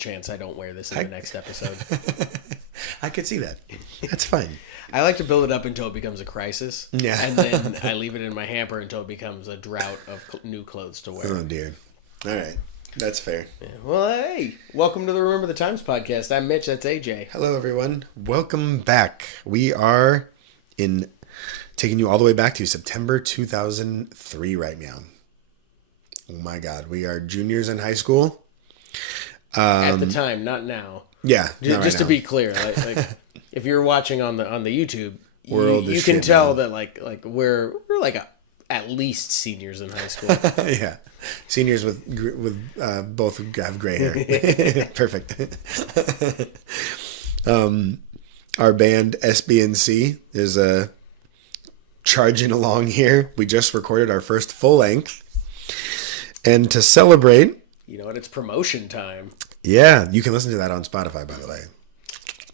chance I don't wear this in the next episode. I could see that. That's fine. I like to build it up until it becomes a crisis. Yeah. And then I leave it in my hamper until it becomes a drought of new clothes to wear. Oh, dear. All right. That's fair. Yeah. Well, hey, welcome to the Remember the Times podcast. I'm Mitch. That's AJ. Hello, everyone. Welcome back. We are taking you all the way back to September 2003 right now. Oh, my God. We are juniors in high school. At the time, not now. Yeah. Just to be clear, like if you're watching on the YouTube, you can shit tell now. that like we're like at least seniors in high school. Yeah. Seniors with both have gray hair. Perfect. Our band SBNC is charging along here. We just recorded our first full length. And to celebrate... You know what? It's promotion time. Yeah. You can listen to that on Spotify, by the way.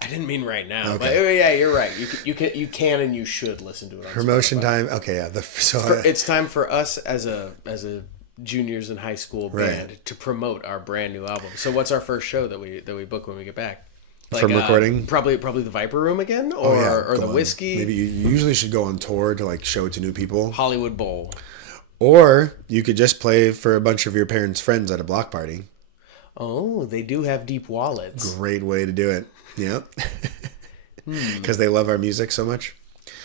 I didn't mean right now. Okay. But yeah, you're right. You can and you should listen to it on Promotion Spotify. time. Okay, yeah. It's time for us as a juniors in high school band to promote our brand new album. So what's our first show that we book when we get back? From recording? Probably the Viper Room again, or the one. Whiskey. Maybe you usually should go on tour to show it to new people. Hollywood Bowl. Or you could just play for a bunch of your parents' friends at a block party. Oh, they do have deep wallets. Great way to do it. Yep. Because they love our music so much.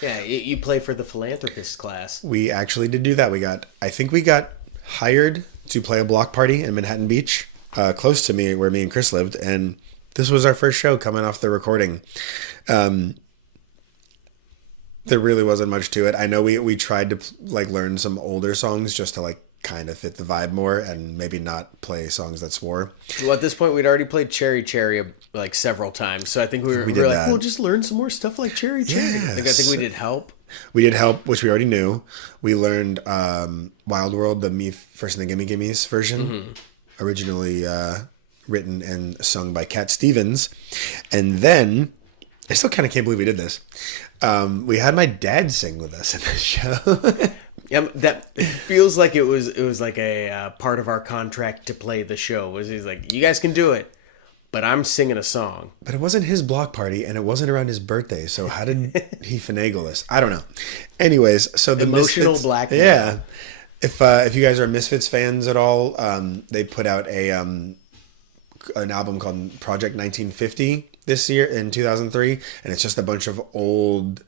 Yeah, you play for the philanthropist class. We actually did do that. I think we got hired to play a block party in Manhattan Beach, close to me, where me and Chris lived, and this was our first show coming off the recording. There really wasn't much to it. I know we tried to learn some older songs just to kind of fit the vibe more and maybe not play songs that swore. Well, at this point, we'd already played Cherry Cherry several times, so I think we were like, well, just learn some more stuff like Cherry Cherry. Yes. I think we did Help. We did Help, which we already knew. We learned Wild World, the Me First and the Gimme Gimmes version, originally written and sung by Cat Stevens. And then, I still kind of can't believe we did this. We had my dad sing with us in the show. Yeah, that feels like it was like a part of our contract to play the show. He's like, you guys can do it, but I'm singing a song. But it wasn't his block party, and it wasn't around his birthday. So how did he finagle this? I don't know. Anyways, so the Emotional Misfits, blackmail. Yeah. If you guys are Misfits fans at all, they put out an album called Project 1950 this year in 2003, and it's just a bunch of old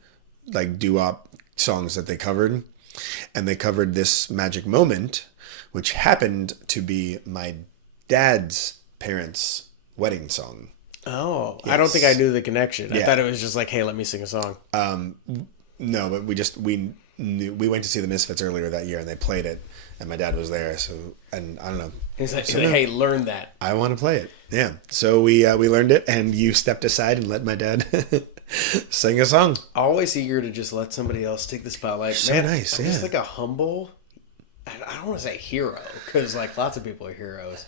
doo-wop songs that they covered. And they covered this Magic Moment, which happened to be my dad's parents' wedding song. Oh, Yes. I don't think I knew the connection. Yeah. I thought it was just hey, let me sing a song. No, but we went to see the Misfits earlier that year, and they played it, and my dad was there. So, and I don't know. He's like, hey, learn that. I want to play it. Yeah. So we learned it, and you stepped aside and let my dad sing a song. Always eager to just let somebody else take the spotlight. So nice, I'm yeah. just a humble. I don't want to say hero because lots of people are heroes.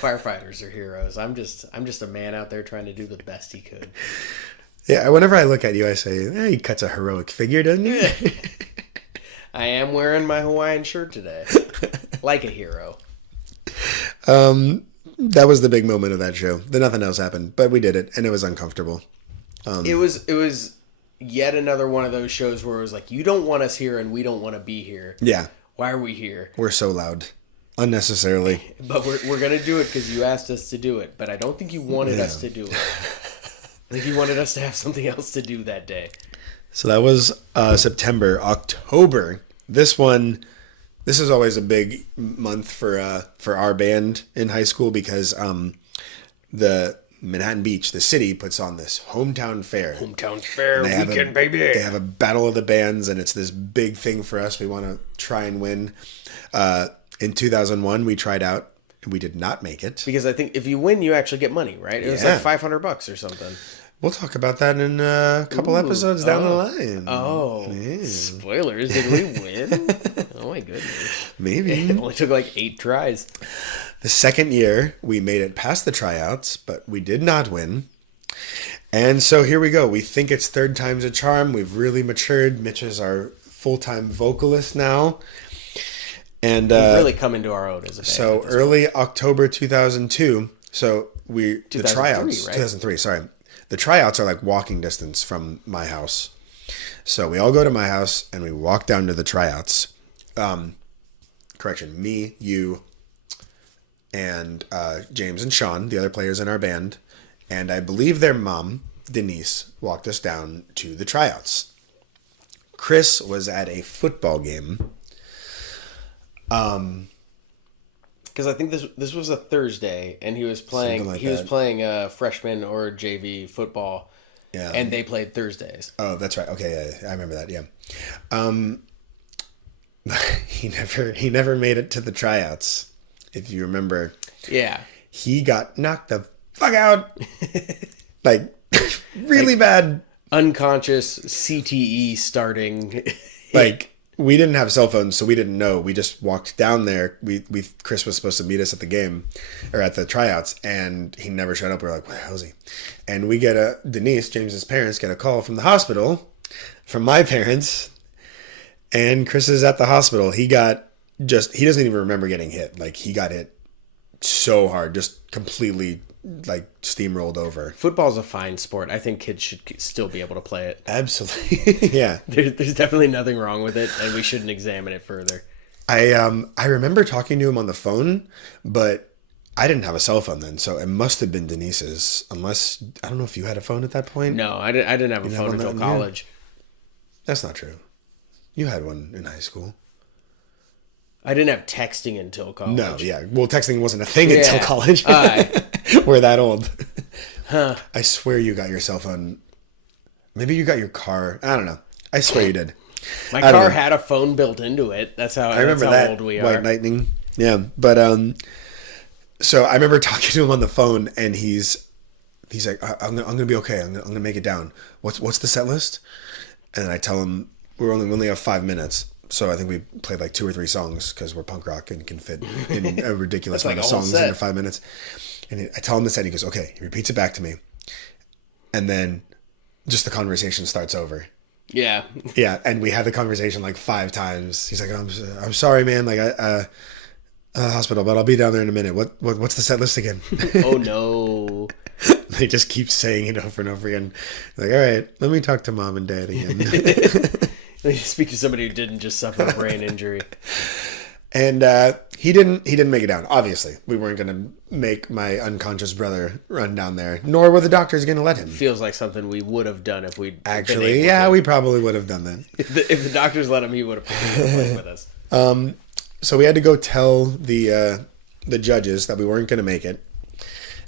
Firefighters are heroes. I'm just a man out there trying to do the best he could. Yeah. Whenever I look at you, I say, he cuts a heroic figure, doesn't he? I am wearing my Hawaiian shirt today, like a hero. That was the big moment of that show. Then nothing else happened, but we did it, and it was uncomfortable. It was yet another one of those shows where it was like, you don't want us here and we don't want to be here. Yeah. Why are we here? We're so loud. Unnecessarily. But we're going to do it because you asked us to do it. But I don't think you wanted us to do it. I think you wanted us to have something else to do that day. So that was September. October. This is always a big month for our band in high school because the Manhattan Beach, the city, puts on this hometown fair. Hometown fair weekend, baby. They have a battle of the bands, and it's this big thing for us. We want to try and win. In 2001, we tried out. We did not make it. Because I think if you win, you actually get money, right? It was like $500 or something. We'll talk about that in a couple episodes down the line. Oh, yeah. Spoilers. Did we win? Oh, my goodness. Maybe. It only took 8 tries. The second year, we made it past the tryouts, but we did not win. And so here we go. We think it's third time's a charm. We've really matured. Mitch is our full-time vocalist now. And we've really come into our own as a band. So early October 2002. So the 2003, tryouts, right? 2003, sorry. The tryouts are like walking distance from my house. So we all go to my house and we walk down to the tryouts. Correction, me, you, and James and Sean, the other players in our band, and I believe their mom, Denise, walked us down to the tryouts. Chris was at a football game. Because I think this was a Thursday, and he was playing freshman or JV football, and they played Thursdays. Oh, that's right. Okay, yeah, I remember that. Yeah, he never made it to the tryouts. If you remember, yeah, he got knocked the fuck out, like really bad, unconscious, CTE starting, like. We didn't have cell phones, so we didn't know. We just walked down there. Chris was supposed to meet us at the game, or at the tryouts, and he never showed up. We were like, where the hell is he? And we get Denise, James's parents, get a call from the hospital, from my parents, and Chris is at the hospital. He doesn't even remember getting hit. Like, he got hit so hard, just completely, like, steamrolled over. Football's a fine sport. I think kids should still be able to play it. Absolutely. Yeah. There's definitely nothing wrong with it, and we shouldn't examine it further. I remember talking to him on the phone, but I didn't have a cell phone then, so it must have been Denise's, unless, I don't know if you had a phone at that point. No, I didn't have a phone until college. That's not true. You had one in high school. I didn't have texting until college. No, yeah. Well, texting wasn't a thing until college. We're that old. Huh. I swear you got your cell phone. Maybe you got your car. I don't know. I swear you did. My car had a phone built into it. That's how old we are. White Lightning. Yeah. But so I remember talking to him on the phone, and he's like, I'm gonna be okay. I'm gonna make it down. What's the set list? And I tell him we only have 5 minutes. So I think we played like 2 or 3 songs because we're punk rock and can fit in a ridiculous amount of songs into 5 minutes. And I tell him the set. He goes, okay. He repeats it back to me. And then just the conversation starts over. Yeah. Yeah. And we had the conversation like 5 times. He's like, I'm sorry, man. Like, hospital, but I'll be down there in a minute. What's the set list again? Oh, no. They just keep saying it over and over again. Like, all right, let me talk to mom and dad again. Speak to somebody who didn't just suffer a brain injury. And he didn't make it down. Obviously, we weren't going to make my unconscious brother run down there, nor were the doctors going to let him. Feels like something we would have done if we'd actually. Yeah, we probably would have done that. If the doctors let him, he would have played with us. So we had to go tell the judges that we weren't going to make it,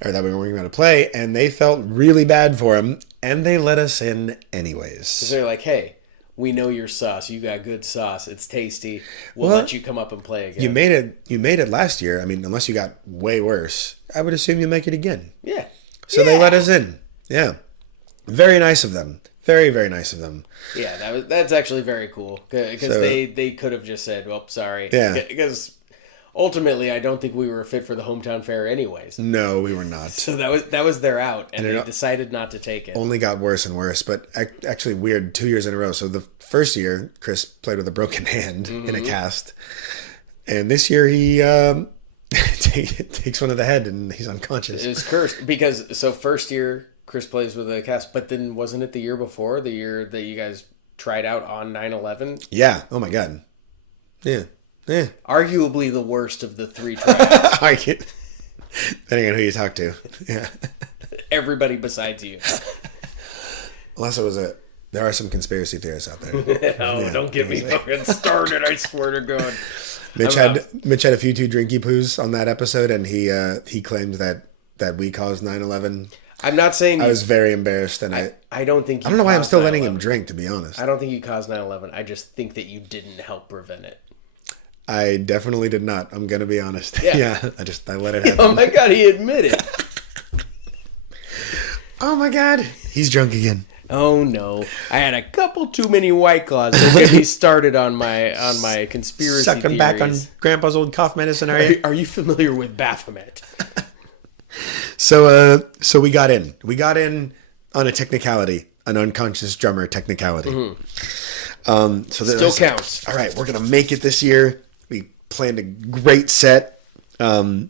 or that we weren't going to play, and they felt really bad for him, and they let us in anyways. So they're like, hey, we know your sauce. You got good sauce. It's tasty. We'll let you come up and play again. You made it last year. I mean, unless you got way worse, I would assume you make it again. Yeah. So they let us in. Yeah. Very nice of them. Very, very nice of them. Yeah, that's actually very cool. Because they could have just said, well, sorry. Yeah. Because ultimately, I don't think we were fit for the hometown fair anyways. No, we were not. So that was their out, and they decided not to take it. Only got worse and worse, but actually weird 2 years in a row. So the first year, Chris played with a broken hand in a cast. And this year, he takes one to the head and he's unconscious. It was cursed because, first year, Chris plays with a cast, but then wasn't it the year before, the year that you guys tried out on 9/11? Yeah. Oh, my God. Yeah. Yeah. Arguably the worst of the 3 tryouts. Depending on who you talk to. Yeah. Everybody besides you. Unless it was there are some conspiracy theorists out there. Don't get me fucking started, I swear to God. Mitch had a few too drinky poos on that episode, and he claimed that we caused 9/11. I'm not saying I was very embarrassed, and I don't think I don't know why I'm still letting him drink, to be honest. I don't think you caused 9/11. I just think that you didn't help prevent it. I definitely did not. I'm gonna be honest. Yeah. I let it happen. Oh my God, he admitted. Oh my God, he's drunk again. Oh no, I had a couple too many White Claws. Don't get me started on my conspiracy Sucking theories. back on Grandpa's old cough medicine, Are you familiar with Baphomet? So we got in. We got in on a technicality, an unconscious drummer technicality. Mm-hmm. Still counts. All right, we're gonna make it this year. We planned a great set, but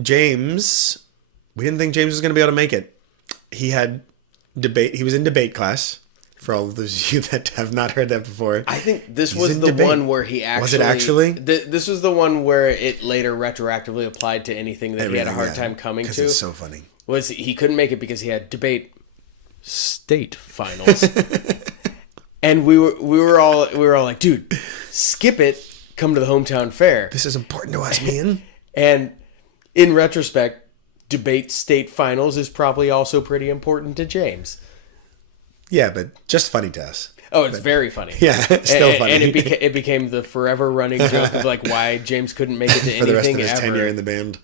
James, we didn't think James was going to be able to make it. He had debate. He was in debate class. For all of those of you that have not heard that before. I think this was the one where he actually... Was it actually? This was the one where it later retroactively applied to anything that he had a hard time coming to. It's so funny. Was he couldn't make it because he had debate state finals. And we were all like, dude, skip it, come to the hometown fair. This is important to us, man. And in retrospect, debate state finals is probably also pretty important to James. Yeah, but just funny to us. Oh, it's very funny. Yeah, still funny. And it became the forever running joke of like why James couldn't make it to for anything the rest of his ever. tenure in the band.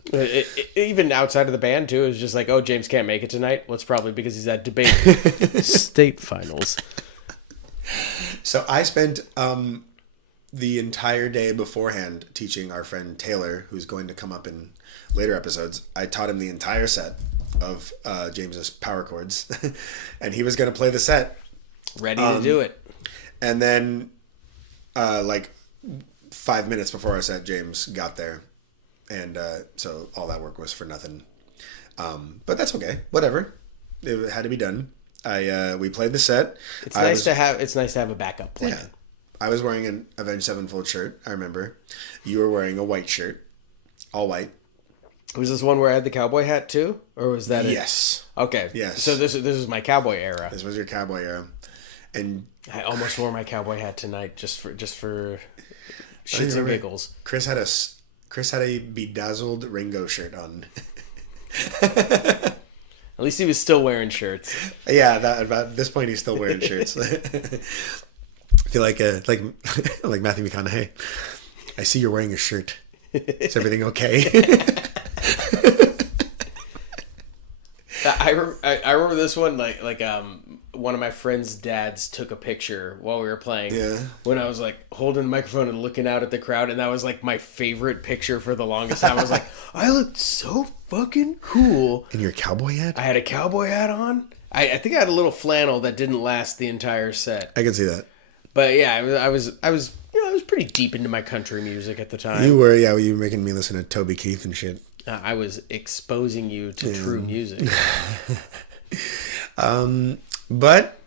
Even outside of the band too, it was just like, oh, James can't make it tonight. Well, it's probably because he's at debate state finals. So I spent the entire day beforehand teaching our friend Taylor, who's going to come up in later episodes. I taught him the entire set of James's power chords, and he was going to play the set. Ready to do it. And then, like 5 minutes before our set, James got there, and so all that work was for nothing. But that's okay. Whatever. It had to be done. We played the set. It's nice to have a backup plan. Yeah. I was wearing an Avenged Sevenfold shirt. I remember. You were wearing a white shirt, all white. Was this one where I had the cowboy hat too, or was that Yes. Okay. Yes. So this is my cowboy era. This was your cowboy era, and I almost wore my cowboy hat tonight just for shits and giggles. Chris had a Bedazzled Ringo shirt on. At least he was still wearing shirts. Yeah, at this point he's still wearing shirts. I feel like Matthew McConaughey. I see you're wearing a shirt. Is everything okay? I remember this one like one of my friend's dads took a picture while we were playing. Yeah. When I was like holding the microphone and looking out at the crowd, and that was like my favorite picture for the longest time. I was like, I looked so fucking cool. In your cowboy hat? I had a cowboy hat on. I think I had a little flannel that didn't last the entire set. I can see that. But yeah, I was I was pretty deep into my country music at the time. You were, yeah. You were making me listen to Toby Keith and shit. I was exposing you to true music. But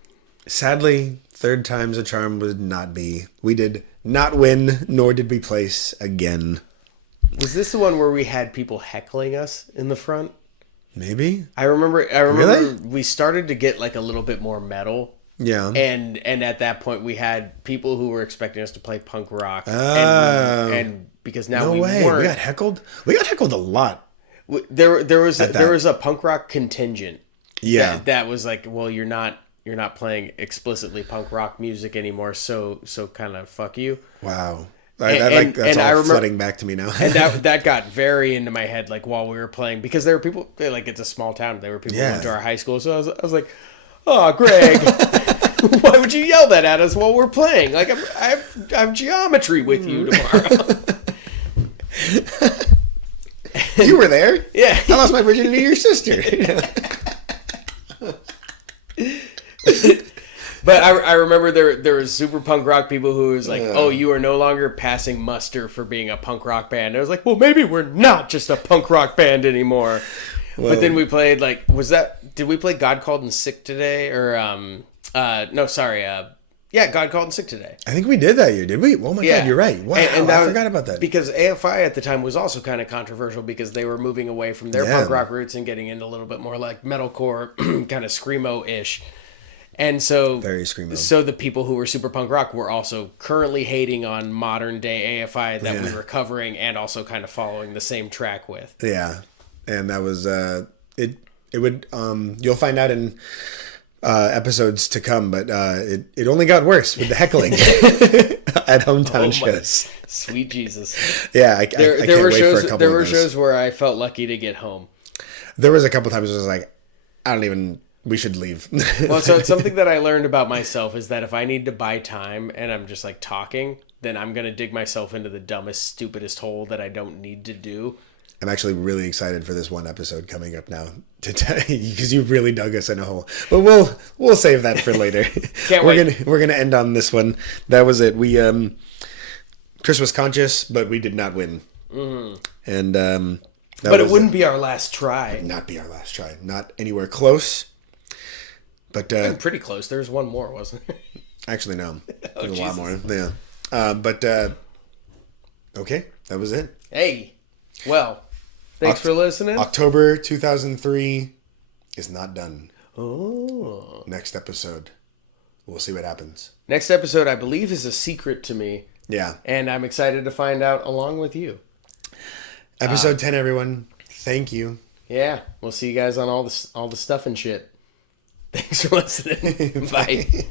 sadly, third time's a charm would not be. We did not win, nor did we place again. Was this the one where we had people heckling us in the front? Maybe. I remember Really? we started to get like a little bit more metal. Yeah. And at that point we had people who were expecting us to play punk rock. Oh. And because now No we way. weren't. We got heckled? We got heckled a lot. There was a punk rock contingent. Yeah. That was like, well, you're not playing explicitly punk rock music anymore, so kind of fuck you. Wow. That's all flooding back to me now. And that got very into my head, like while we were playing, because there were people, like it's a small town. There were people who went to our high school, so I was like, oh, Greg, why would you yell that at us while we're playing? Like I have geometry with you tomorrow. You were there. Yeah. I lost my virginity to your sister. But I remember there was super punk rock people who was like, oh, you are no longer passing muster for being a punk rock band. And I was like, well, maybe we're not just a punk rock band anymore. Well, but then we played did we play God Called and Sick Today? Or, no, sorry. God Called and Sick Today. I think we did that year, did we? Oh my God, you're right. Wow, I forgot about that. Because AFI at the time was also kind of controversial because they were moving away from their punk rock roots and getting into a little bit more like metalcore, kind of screamo-ish. And so, very screamo. So the people who were super punk rock were also currently hating on modern day AFI that we were covering and also kind of following the same track with. Yeah, and that was it. It would you'll find out in episodes to come, but it only got worse with the heckling at hometown shows. Sweet Jesus! Yeah, I can't wait for a couple of those. There were shows where I felt lucky to get home. There was a couple times where I was like, we should leave. Well, so it's something that I learned about myself is that if I need to buy time and I'm just like talking, then I'm going to dig myself into the dumbest, stupidest hole that I don't need to do. I'm actually really excited for this one episode coming up now to tell you, because you really dug us in a hole. But we'll save that for later. Can't wait. We're gonna end on this one. That was it. We Chris was conscious, but we did not win. Mm-hmm. And But it wouldn't be our last try. Not be our last try. Not anywhere close. But pretty close. There's one more, wasn't there? Actually, no. Oh, There's a lot Jesus. more. Yeah. Okay, that was it. Hey, well, thanks for listening. October 2003 is not done. Oh. Next episode, we'll see what happens. Next episode, I believe, is a secret to me. Yeah. And I'm excited to find out along with you. Episode 10, everyone. Thank you. Yeah, we'll see you guys on all the stuff and shit. Thanks for listening. Bye.